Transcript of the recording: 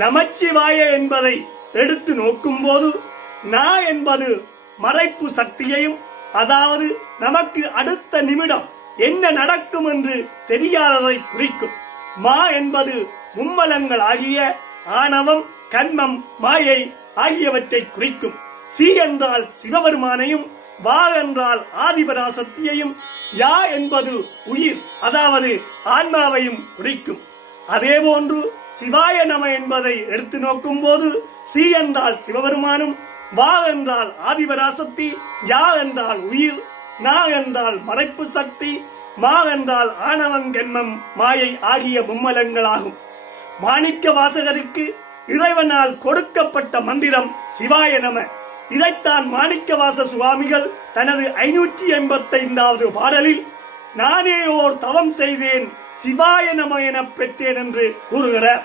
நமச்சிவாய என்பதை எடுத்து நோக்கும் போது நா என்பது மறைப்பு சக்தியையும், அதாவது நமக்கு அடுத்த நிமிடம் என்ன நடக்கும் என்று தெரியாததை குறிக்கும். மா என்பது மும்மலங்கள் ஆகிய ஆணவம், கண்மம், மாயை ஆகியவற்றை குறிக்கும். சி என்றால் சிவபெருமானையும், வா என்றால் ஆதிபராசக்தியையும், யா என்பது உயிர், அதாவது ஆன்மாவையும் குறிக்கும். அதேபோன்று சிவாய நம என்பதை எடுத்து நோக்கும் போது சி என்றால் சிவபெருமானும், வா என்றால் ஆதிபராசக்தி, யா என்றால் உயிர், நா என்றால் மறைப்பு சக்தி, மா என்றால் ஆணவம், கண்மம், மாயை ஆகிய மும்மலங்களாகும். மாணிக்க வாசகருக்கு இறைவனால் கொடுக்கப்பட்ட மந்திரம் சிவாய நம. இதைத்தான் மாணிக்கவாச சுவாமிகள் தனது 585வது பாடலில் நானே ஓர் தவம் செய்தேன் சிவாய நம என பெற்றேன் என்று கூறுகிறார்.